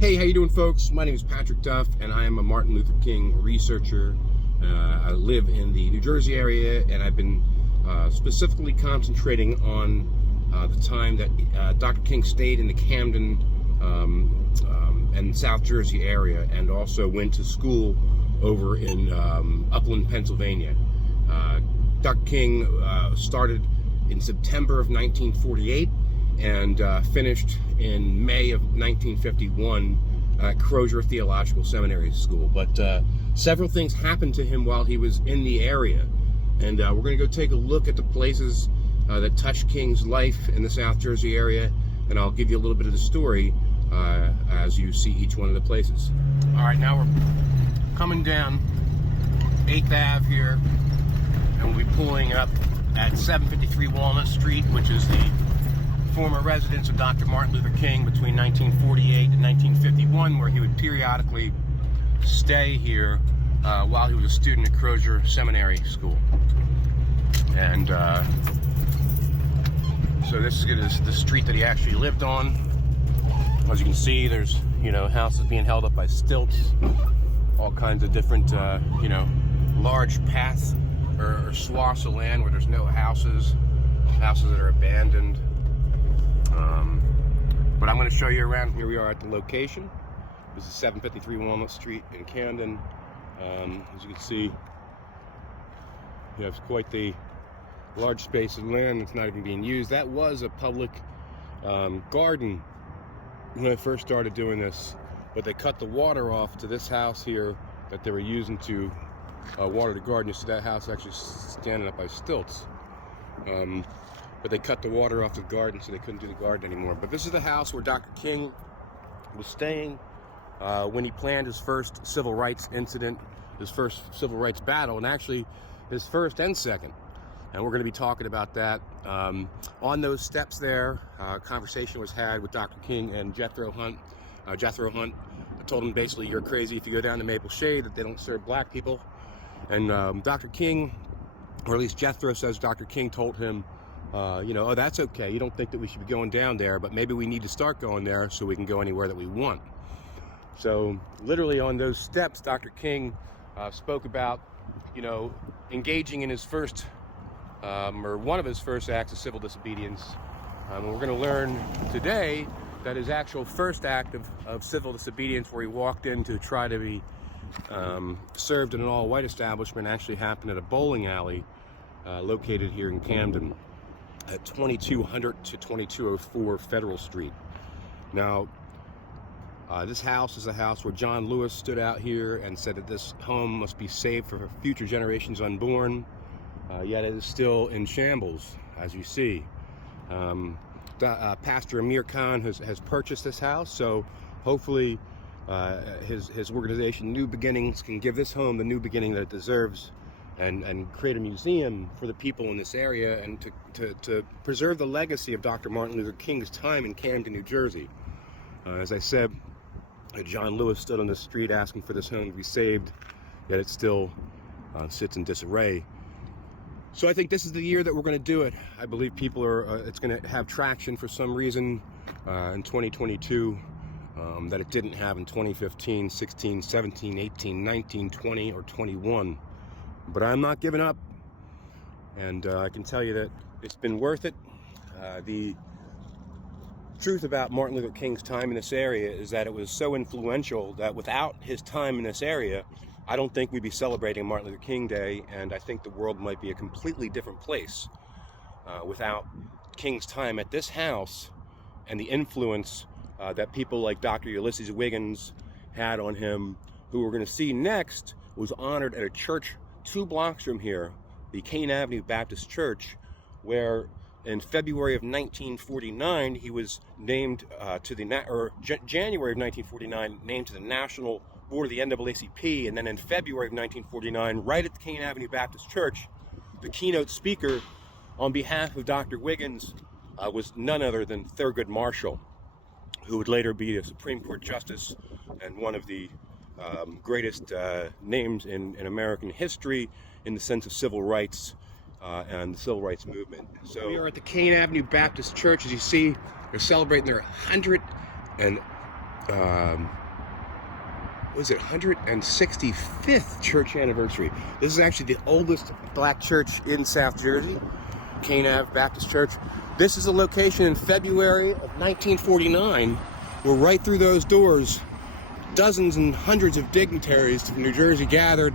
Hey, how you doing, folks? My name is Patrick Duff, and I am a Martin Luther King researcher. I live in the New Jersey area, and I've been specifically concentrating on the time that Dr. King stayed in the Camden and South Jersey area, and also went to school over in Upland, Pennsylvania. Dr. King started in September of 1948 and finished in May of 1951 at Crozier Theological Seminary School. But several things happened to him while he was in the area, and we're going to go take a look at the places that touched King's life in the South Jersey area, and I'll give you a little bit of the story as you see each one of the places. All right, now we're coming down 8th Ave here, and we'll be pulling up at 753 Walnut Street, which is the former residence of Dr. Martin Luther King between 1948 and 1951, where he would periodically stay here while he was a student at Crozier Seminary School. And so this is the street that he actually lived on. As you can see, there's, houses being held up by stilts, all kinds of different, large paths or swaths of land where there's no houses that are abandoned. But I'm going to show you around. Here we are at the location. This is 753 Walnut Street in Camden. As you can see, you have quite the large space of land that's not even being used. That was a public garden when I first started doing this, but they cut the water off to this house here that they were using to water the garden. You see that house actually standing up by stilts. But they cut the water off the garden, so they couldn't do the garden anymore. But this is the house where Dr. King was staying when he planned his first civil rights incident, his first civil rights battle, and actually his first and second. And we're going to be talking about that. On those steps there, a conversation was had with Dr. King and Jethro Hunt. Jethro Hunt told him basically, "You're crazy if you go down to Maple Shade, that they don't serve black people." And Dr. King, or at least Jethro says Dr. King told him, "Oh, that's okay. You don't think that we should be going down there, but maybe we need to start going there so we can go anywhere that we want." So literally on those steps, Dr. King spoke about, engaging in his first, or one of his first acts of civil disobedience. And we're going to learn today that his actual first act of civil disobedience, where he walked in to try to be served in an all-white establishment, actually happened at a bowling alley located here in Camden at 2200 to 2204 Federal Street. Now, this house is a house where John Lewis stood out here and said that this home must be saved for future generations unborn, yet it is still in shambles, as you see. Pastor Amir Khan has purchased this house, so hopefully his organization, New Beginnings, can give this home the new beginning that it deserves, and create a museum for the people in this area, and to preserve the legacy of Dr. Martin Luther King's time in Camden, New Jersey. As I said, John Lewis stood on the street asking for this home to be saved, yet it still sits in disarray. So I think this is the year that we're going to do it. I believe people it's going to have traction for some reason in 2022 that it didn't have in 2015, 16, 17, 18, 19, 20, or 21. But I'm not giving up, and I can tell you that it's been worth it. The truth about Martin Luther King's time in this area is that it was so influential that without his time in this area, I don't think we'd be celebrating Martin Luther King Day, and I think the world might be a completely different place without King's time at this house and the influence that people like Dr. Ulysses Wiggins had on him, who we're going to see next was honored at a church 2 blocks from here, the Kane Avenue Baptist Church, where in February of 1949 he was named January of 1949 named to the National Board of the NAACP, and then in February of 1949, right at the Kane Avenue Baptist Church, the keynote speaker on behalf of Dr. Wiggins was none other than Thurgood Marshall, who would later be a Supreme Court Justice and one of the greatest names in American history in the sense of civil rights and the civil rights movement. So we are at the Kane Avenue Baptist Church. As you see, they're celebrating their 100th was it 165th church anniversary. This is actually the oldest black church in South Jersey, Cane Ave Baptist Church. This is a location in February of 1949 where right through those doors, dozens and hundreds of dignitaries from New Jersey gathered.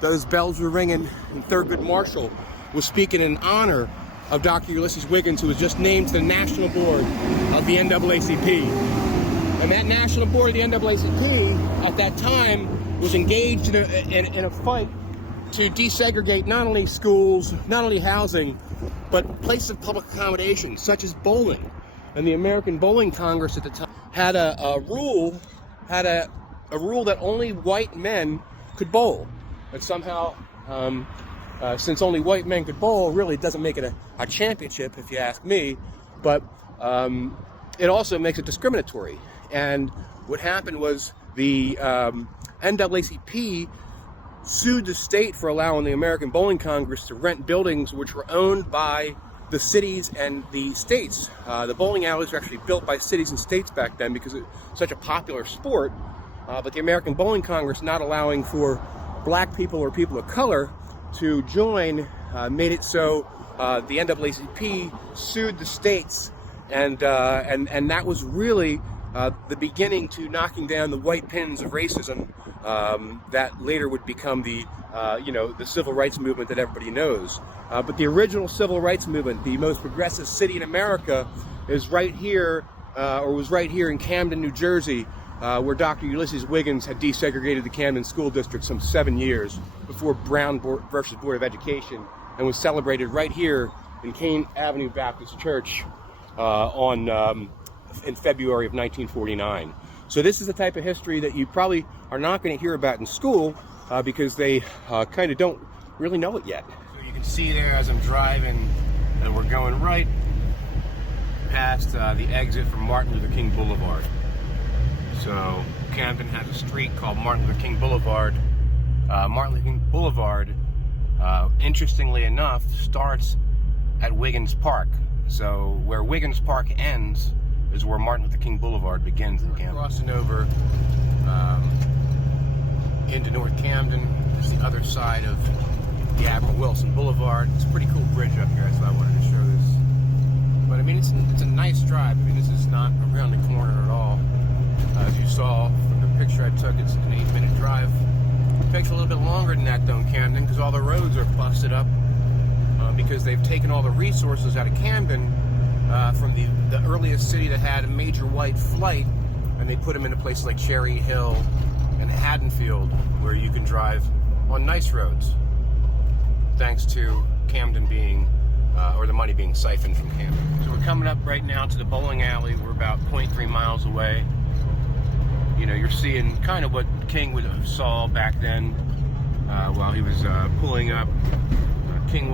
Those bells were ringing, and Thurgood Marshall was speaking in honor of Dr. Ulysses Wiggins, who was just named to the National Board of the NAACP. And that National Board of the NAACP, at that time, was engaged in a fight to desegregate not only schools, not only housing, but places of public accommodation, such as bowling. And the American Bowling Congress at the time had a rule that only white men could bowl. But somehow, since only white men could bowl, really doesn't make it a championship, if you ask me. But it also makes it discriminatory. And what happened was the NAACP sued the state for allowing the American Bowling Congress to rent buildings which were owned by the cities and the states. The bowling alleys were actually built by cities and states back then because it's such a popular sport. But the American Bowling Congress not allowing for black people or people of color to join made it so the NAACP sued the states, and that was really the beginning to knocking down the white pins of racism that later would become the civil rights movement that everybody knows. But the original civil rights movement, the most progressive city in America, is right here, or was right here in Camden, New Jersey, where Dr. Ulysses Wiggins had desegregated the Camden School District some 7 years before Brown versus Board of Education, and was celebrated right here in Cane Avenue Baptist Church in February of 1949. So this is the type of history that you probably are not going to hear about in school because they kind of don't really know it yet. So you can see there as I'm driving that we're going right past the exit from Martin Luther King Boulevard. So Camden has a street called Martin Luther King Boulevard. Martin Luther King Boulevard, interestingly enough, starts at Wiggins Park. So where Wiggins Park ends is where Martin Luther King Boulevard begins in Camden. Crossing over into North Camden is the other side of the Admiral Wilson Boulevard. It's a pretty cool bridge up here, so I wanted to show this. But I mean, it's a nice drive. I mean, this is not around the corner at all. As you saw from the picture I took, it's an 8-minute drive. It takes a little bit longer than that though in Camden because all the roads are busted up because they've taken all the resources out of Camden from the earliest city that had a major white flight, and they put them into places like Cherry Hill and Haddonfield where you can drive on nice roads thanks to Camden being or the money being siphoned from Camden. So we're coming up right now to the bowling alley. We're about 0.3 miles away. You know, you're seeing kind of what King would have saw back then while he was pulling up. King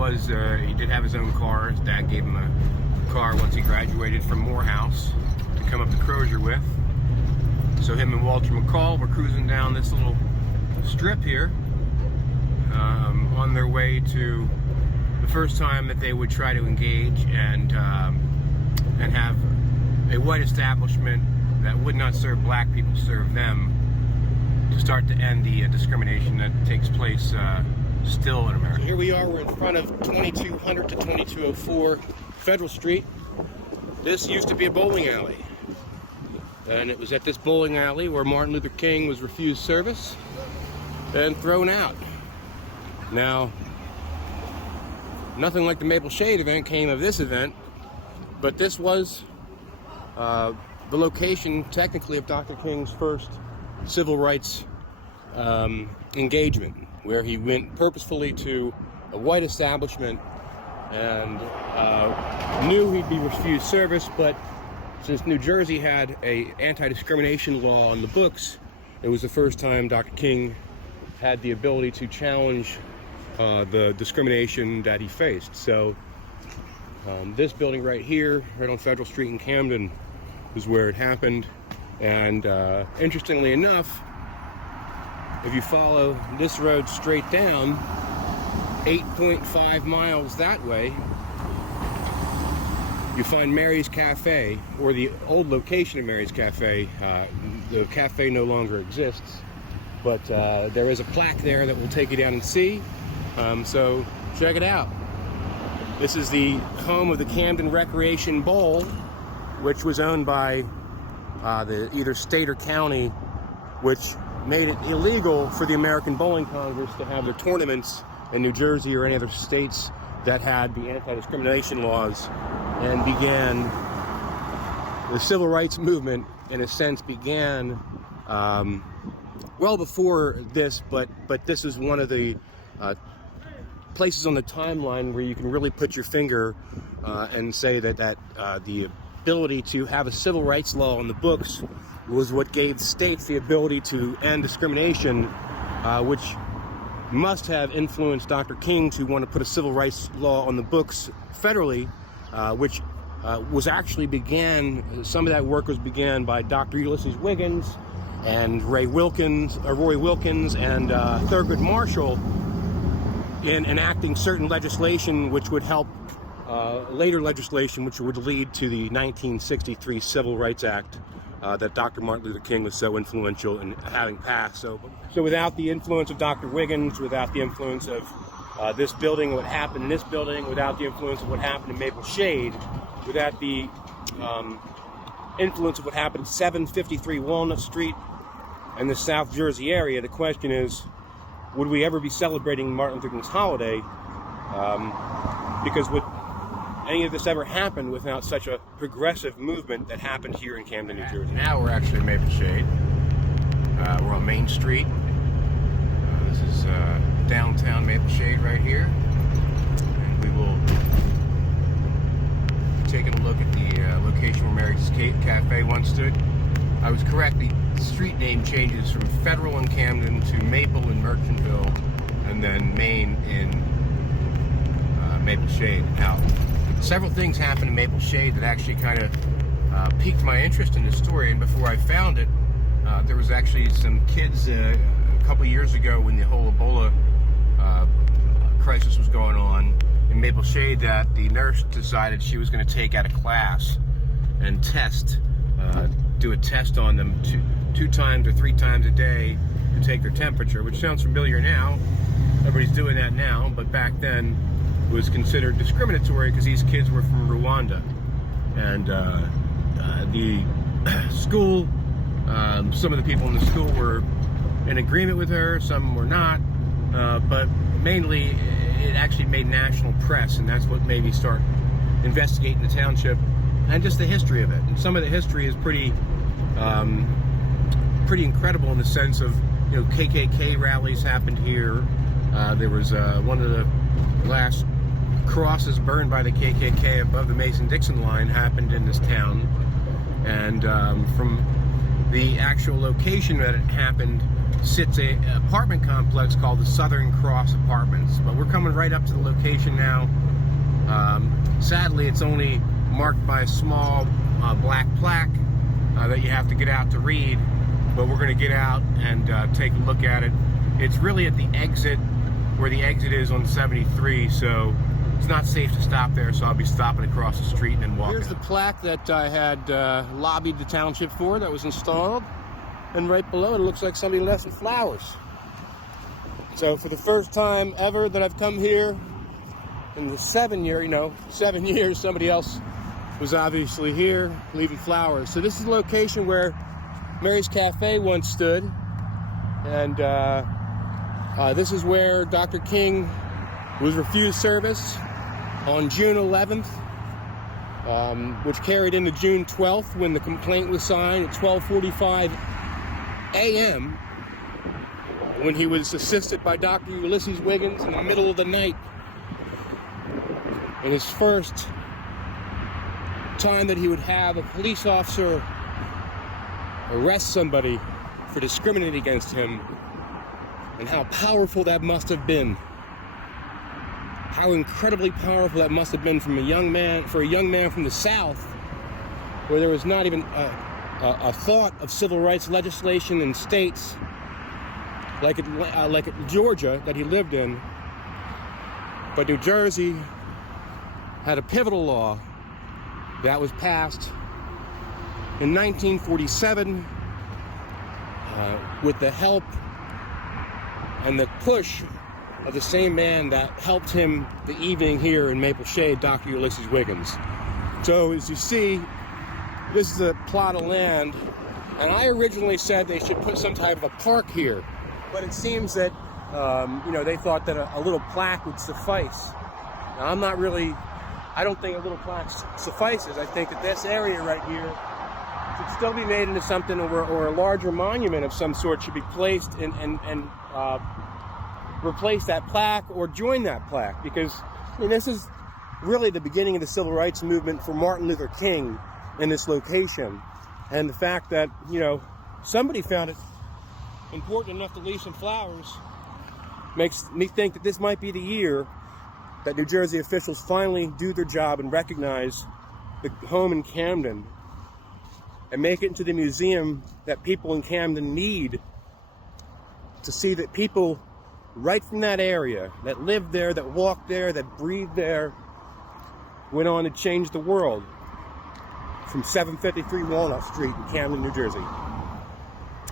he did have his own car. His dad gave him a car once he graduated from Morehouse to come up to Crozier with. So him and Walter McCall were cruising down this little strip here on their way to the first time that they would try to engage and have a white establishment that would not serve black people serve them, to start to end the discrimination that takes place still in America. So here we are, we're in front of 2200 to 2204 Federal Street. This used to be a bowling alley, and it was at this bowling alley where Martin Luther King was refused service and thrown out. Now, nothing like the Maple Shade event came of this event, but this was the location, technically, of Dr. King's first civil rights engagement, where he went purposefully to a white establishment and knew he'd be refused service, but since New Jersey had an anti-discrimination law on the books, it was the first time Dr. King had the ability to challenge the discrimination that he faced. So this building right here, right on Federal Street in Camden, is where it happened. And interestingly enough, if you follow this road straight down 8.5 miles that way, you find Mary's Cafe, or the old location of Mary's Cafe. The cafe no longer exists, but there is a plaque there that will take you down and see. So check it out. This is the home of the Camden Recreation Bowl, which was owned by the either state or county, which made it illegal for the American Bowling Congress to have their tournaments in New Jersey or any other states that had the anti-discrimination laws, and began the civil rights movement. In a sense, began well before this, but this is one of the places on the timeline where you can really put your finger and say that the ability to have a civil rights law on the books was what gave states the ability to end discrimination, which must have influenced Dr. King to want to put a civil rights law on the books federally, which was actually some of that work was began by Dr. Ulysses Wiggins and Roy Wilkins and Thurgood Marshall in enacting certain legislation which would help later legislation which would lead to the 1963 Civil Rights Act that Dr. Martin Luther King was so influential in having passed. So without the influence of Dr. Wiggins, without the influence of this building, what happened in this building, without the influence of what happened in Maple Shade, without the influence of what happened at 753 Walnut Street in the South Jersey area, the question is, would we ever be celebrating Martin Luther King's holiday? Because would any of this ever happen without such a progressive movement that happened here in Camden, New Jersey? Now we're actually in Maple Shade. We're on Main Street. This is downtown Maple Shade right here. And we will be taking a look at the location where Mary's Cafe once stood. I was correct, the street name changes from Federal in Camden to Maple in Merchantville, and then Main in Maple Shade. Now, several things happened in Maple Shade that actually kind of piqued my interest in this story, and before I found it, there was actually some kids a couple years ago when the whole Ebola crisis was going on in Maple Shade, that the nurse decided she was going to take out a class and do a test on them two times or three times a day to take their temperature, which sounds familiar now. Everybody's doing that now, but back then it was considered discriminatory because these kids were from Rwanda. And the school, some of the people in the school were in agreement with her, some were not, but mainly it actually made national press, and that's what made me start investigating the township and just the history of it. And some of the history is pretty incredible in the sense of, KKK rallies happened here. There was one of the last crosses burned by the KKK above the Mason-Dixon line happened in this town. And from the actual location that it happened sits an apartment complex called the Southern Cross Apartments. But we're coming right up to the location now. Sadly, it's only marked by a small black plaque that you have to get out to read, but we're going to get out and take a look at it. It's really at the exit, where the exit is on 73, so it's not safe to stop there, so I'll be stopping across the street and then walking. Here's the plaque that I had lobbied the township for, that was installed, and right below it looks like somebody left some flowers. So for the first time ever that I've come here, in the 7 years, somebody else was obviously here leaving flowers. So this is the location where Mary's Cafe once stood, and this is where Dr. King was refused service on June 11th, which carried into June 12th when the complaint was signed at 12:45 a.m. when he was assisted by Dr. Ulysses Wiggins in the middle of the night. In his first time that he would have a police officer arrest somebody for discriminating against him, and how powerful that must have been. How incredibly powerful that must have been for a young man from the South, where there was not even a thought of civil rights legislation in states like Georgia that he lived in. But New Jersey had a pivotal law that was passed in 1947 with the help and the push of the same man that helped him the evening here in Maple Shade, Dr. Ulysses Wiggins. So as you see, this is a plot of land, and I originally said they should put some type of a park here, but it seems that they thought that a little plaque would suffice. Now, I don't think a little plaque suffices. I think that this area right here should still be made into something, or a larger monument of some sort should be placed and replace that plaque or join that plaque, because this is really the beginning of the civil rights movement for Martin Luther King in this location. And the fact that, somebody found it important enough to leave some flowers makes me think that this might be the year that New Jersey officials finally do their job and recognize the home in Camden and make it into the museum that people in Camden need to see that people right from that area, that lived there, that walked there, that breathed there, went on to change the world. From 753 Walnut Street in Camden, New Jersey.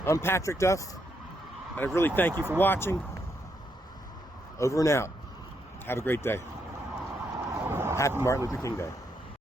I'm Patrick Duff, and I really thank you for watching. Over and out. Have a great day. Happy Martin Luther King Day.